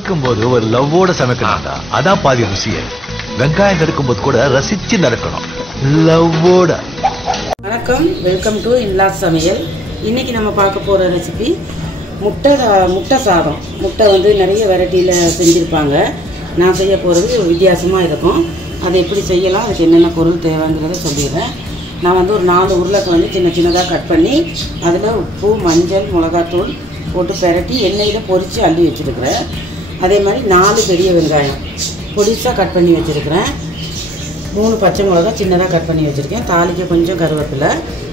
சமைக்கும்போது ஒரு லவ்வோட சமைக்கணும்டா. அதான் பாதி ருசியே. வெங்காயம் நறுக்கும்போது கூட ரசிச்சு நறுக்கணும், லவ்வோட. வணக்கம், வெல்கம் டு இன்லாஸ் சமையல். இன்னைக்கு நம்ம பார்க்க போகிற ரெசிபி முட்டை சாதம். முட்டை வந்து நிறைய வெரைட்டியில் செஞ்சுருப்பாங்க. நான் செய்ய போகிறது வித்தியாசமாக இருக்கும். அதை எப்படி செய்யலாம், அதுக்கு என்னென்ன பொருள் தேவைங்கிறத சொல்லிடுறேன். நான் வந்து ஒரு 4 உருளைக்கிழங்கு சின்ன சின்னதாக கட் பண்ணி அதில் உப்பு, மஞ்சள், மிளகாத்தூள் போட்டு பெரட்டி எண்ணெயில் பொரித்து அள்ளி வச்சுருக்கிறேன். அதே மாதிரி 4 பெரிய வெங்காயம் பொடிசாக கட் பண்ணி வச்சுருக்கிறேன். 3 பச்சை மிளகா சின்னதாக கட் பண்ணி வச்சுருக்கேன். தாளிக்க கொஞ்சம் கருவேப்பிலை,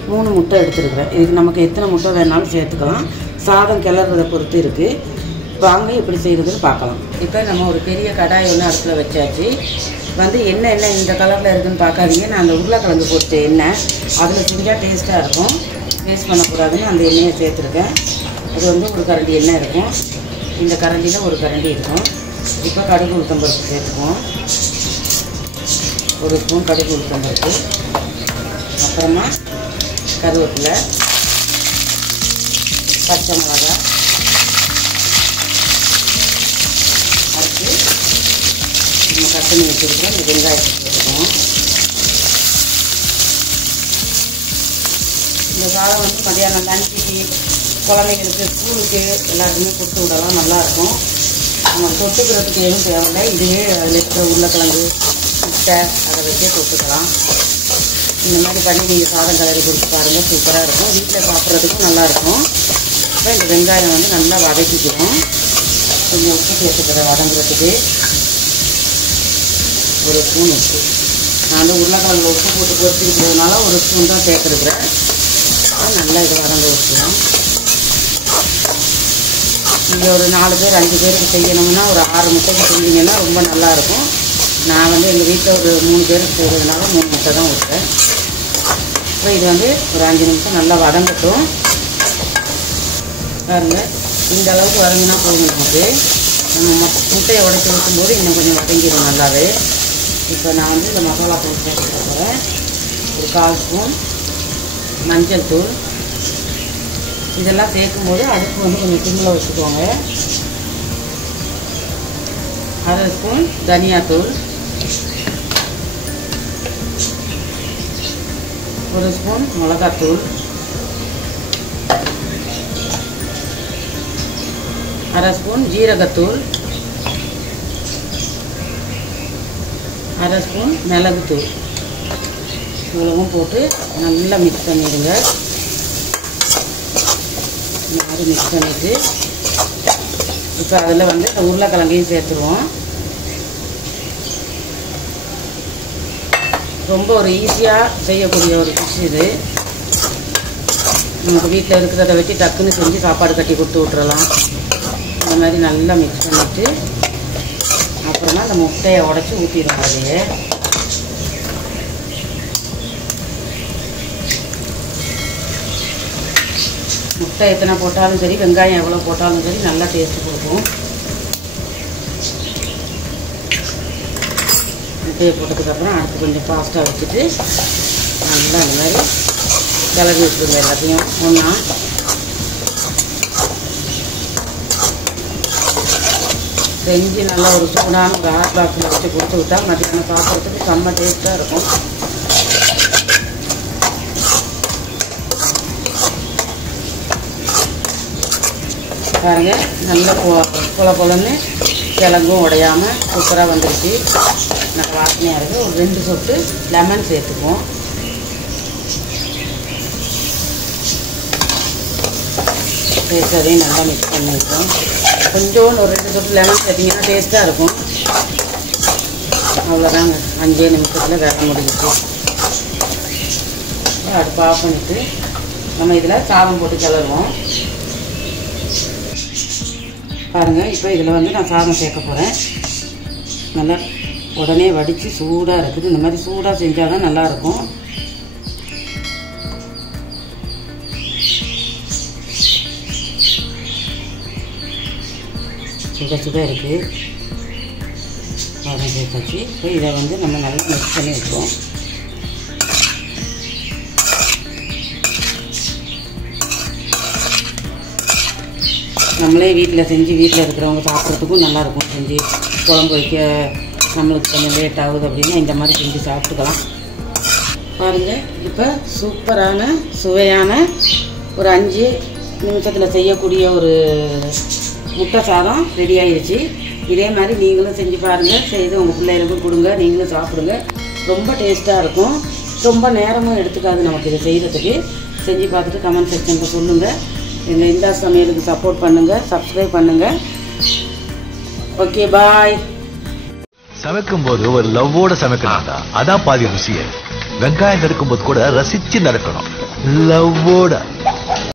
3 முட்டை எடுத்துருக்குறேன். இதுக்கு நமக்கு எத்தனை முட்டை வேணாலும் சேர்த்துக்கலாம். சாதம் கிளறதை பொறுத்து இருக்குது. வாங்க எப்படி செய்கிறதுன்னு பார்க்கலாம். இப்போ நம்ம ஒரு பெரிய கடாய் ஒன்று அடுப்பில் வச்சாச்சு. வந்து எண்ணெய் இந்த கலரில் இருக்குதுன்னு பார்க்காதீங்க. நான் அந்த உருளைக்கிழங்கு போட்ட எண்ணெய் அதில் செஞ்சால் டேஸ்ட்டாக இருக்கும். வேஸ்ட் பண்ணக்கூடாதுன்னு அந்த எண்ணெயை சேர்த்துருக்கேன். அது வந்து ஒரு கரண்டி எண்ணெய் இருக்கும். இந்த கரண்டியில் ஒரு கரண்டி இருக்கும். இப்போ கடுகு உளுத்தம்பருப்பு சேர்த்துக்குவோம். 1 ஸ்பூன் கடுகு உளுத்தம்பருப்பு, அப்புறமா கருவேப்பிலை, பச்சை மிளகா, அடுத்து நம்ம கட் பண்ணி வச்சுருக்கோம் இந்த வெங்காயத்தை சேர்த்துக்குவோம். இந்த சாதம் வந்து மதியானம் லஞ்சுக்கு, குழந்தைங்களுக்கு, ஸ்கூலுக்கு எல்லாருக்குமே கொடுத்து விடலாம், நல்லாயிருக்கும். நம்ம தொட்டுக்கிறதுக்கு எதுவும் தேவையில்லை. இதுவே அதில் இருக்கிற உருளைக்கிழங்கு, முட்டை அதை வச்சே தொட்டுக்கலாம். இந்த மாதிரி பண்ணி நீங்கள் சாதம் கலரி கொடுத்து பாருங்கள், சூப்பராக இருக்கும். வீட்டில் சாப்பிட்றதுக்கும் நல்லாயிருக்கும். இப்போ இந்த வெங்காயம் வந்து நல்லா வதக்கிக்கணும். கொஞ்சம் உப்பு சேர்த்துக்கிறேன் வதங்குறதுக்கு. 1 ஸ்பூன் உப்பு. நான் வந்து உருளைக்கிழங்கு உப்பு போட்டு பொரிச்சிக்கிறதுனால 1 ஸ்பூன் தான் சேர்த்துருக்குறேன். நல்லா இதை வதங்க வச்சுக்கலாம். நீங்கள் ஒரு 4 பேர் 5 பேருக்கு செய்யணும்னா ஒரு 6 முட்டைக்கு செஞ்சீங்கன்னா ரொம்ப நல்லாயிருக்கும். நான் வந்து எங்கள் வீட்டில் ஒரு 3 பேருக்கு செய்கிறதுனால 3 முட்டை தான் ஊற்றுறேன். இப்போ இது வந்து ஒரு 5 நிமிஷம் நல்லா வதங்கட்டும். பாருங்கள், இந்த அளவுக்கு வதங்கினா போதும். நமக்கு நம்ம முட்டையை உடைச்சி ஊற்றும்போது இன்னும் கொஞ்சம் வதங்கிடும் நல்லாவே. இப்போ நான் வந்து இந்த மசாலா தூள் சேர்த்துக்க போகிறேன். ஒரு 1/4 ஸ்பூன் மஞ்சள் தூள். இதெல்லாம் சேர்க்கும்போது அடுப்பு வந்து கொஞ்சம் சிம்மில் வச்சுக்கோங்க. 1/2 ஸ்பூன் தனியாத்தூள், 1 ஸ்பூன் மிளகாத்தூள், 1/2 ஸ்பூன் ஜீரகத்தூள், 1/2 ஸ்பூன் மிளகுத்தூள். இவ்வளவும் போட்டு நல்லா மிக்ஸ் பண்ணிடுங்க. இந்த மாதிரி மிக்ஸ் பண்ணிவிட்டு இப்போ அதில் வந்து உருளைக்கிழங்கையும் சேர்த்துருவோம். ரொம்ப ஒரு ஈஸியாக செய்யக்கூடிய ஒரு டிஷ் இது. நமக்கு வீட்டில் இருக்கிறத வச்சு டக்குன்னு செஞ்சு சாப்பாடு கட்டி கொடுத்து விட்றலாம். இந்த மாதிரி நல்லா மிக்ஸ் பண்ணிவிட்டு அப்புறமா அந்த முட்டையை உடச்சி ஊற்றிடுவோம். அதையே முட்டை எத்தனை போட்டாலும் சரி, வெங்காயம் எவ்வளோ போட்டாலும் சரி, நல்லா டேஸ்ட்டு கொடுக்கும். முட்டையை போட்டதுக்கப்புறம் அடுத்து கொஞ்சம் ஃபாஸ்ட்டாக வச்சுட்டு நல்லா இந்த மாதிரி கிளறி விட்டுருங்க எல்லாத்தையும் ஒன்றா. செஞ்சு நல்லா ஒரு சூடான ஒரு ஹாட் பாக்ஸில் வச்சு கொடுத்து விட்டா மதியானம் சாப்பிட்றதுக்கு செம்ம டேஸ்ட்டாக இருக்கும். பாருங்க, நல்ல பொலன்னு கிழங்கும் உடையாமல் சூப்பராக வந்துடுச்சு. நல்ல வாசனையாக இருக்குது. ஒரு 2 சொட்டு லெமன் சேர்த்துக்குவோம். சேர்த்து அதையும் நல்லா மிக்ஸ் பண்ணி வைப்போம். கொஞ்சோண்டு ஒரு 2 சொட்டு லெமன் சேர்த்திங்கன்னா டேஸ்ட்டாக இருக்கும். அவ்வளோதாங்க, 5 நிமிஷத்தில் வேக முடிஞ்சிச்சு. அடுப்பு ஆஃப் பண்ணிவிட்டு நம்ம இதில் சாதம் போட்டு கிளறுவோம். பாருங்கள், இப்போ இதில் வந்து நான் சாதம் சேர்க்க போகிறேன். நல்லா உடனே வடித்து சூடாக இருக்குது. இந்த மாதிரி சூடாக செஞ்சால் தான் நல்லாயிருக்கும். சுட இருக்குது. சாதம் சேர்த்தாச்சு. இப்போ இதை வந்து நம்ம நல்லா மிக்ஸ் பண்ணி வைப்போம். நம்மளே வீட்டில் செஞ்சு வீட்டில் இருக்கிறவங்க சாப்பிட்றதுக்கும் நல்லாயிருக்கும். செஞ்சு குழம்பு வைக்க நம்மளுக்கு கொஞ்சம் லேட் ஆகுது அப்படின்னா இந்த மாதிரி செஞ்சு சாப்பிட்டுக்கலாம். பாருங்கள், இப்போ சூப்பரான சுவையான ஒரு 5 நிமிஷத்தில் செய்யக்கூடிய ஒரு முட்டை சாதம் ரெடி ஆயிடுச்சு. இதே மாதிரி நீங்களும் செஞ்சு பாருங்கள். செய்து உங்கள் பிள்ளைகளுக்கும் கொடுங்க, நீங்களும் சாப்பிடுங்க. ரொம்ப டேஸ்ட்டாக இருக்கும். ரொம்ப நேரமும் எடுத்துக்காது நமக்கு இதை செய்கிறதுக்கு. செஞ்சு பார்த்துட்டு கமெண்ட் செக்ஷனில் சொல்லுங்கள். எங்கள் இந்த சமையலுக்கு சப்போர்ட் பண்ணுங்கள், சப்ஸ்கிரைப் பண்ணுங்கள். ஓகே, பாய். சமைக்கும் போது ஒரு லவ்வோட சமைக்கணும்டா, அதான் பாதி ருசியே. வெங்காயம் நறுக்கும் போது கூட ரசிச்சு நறுக்கணும், லவ்வோட.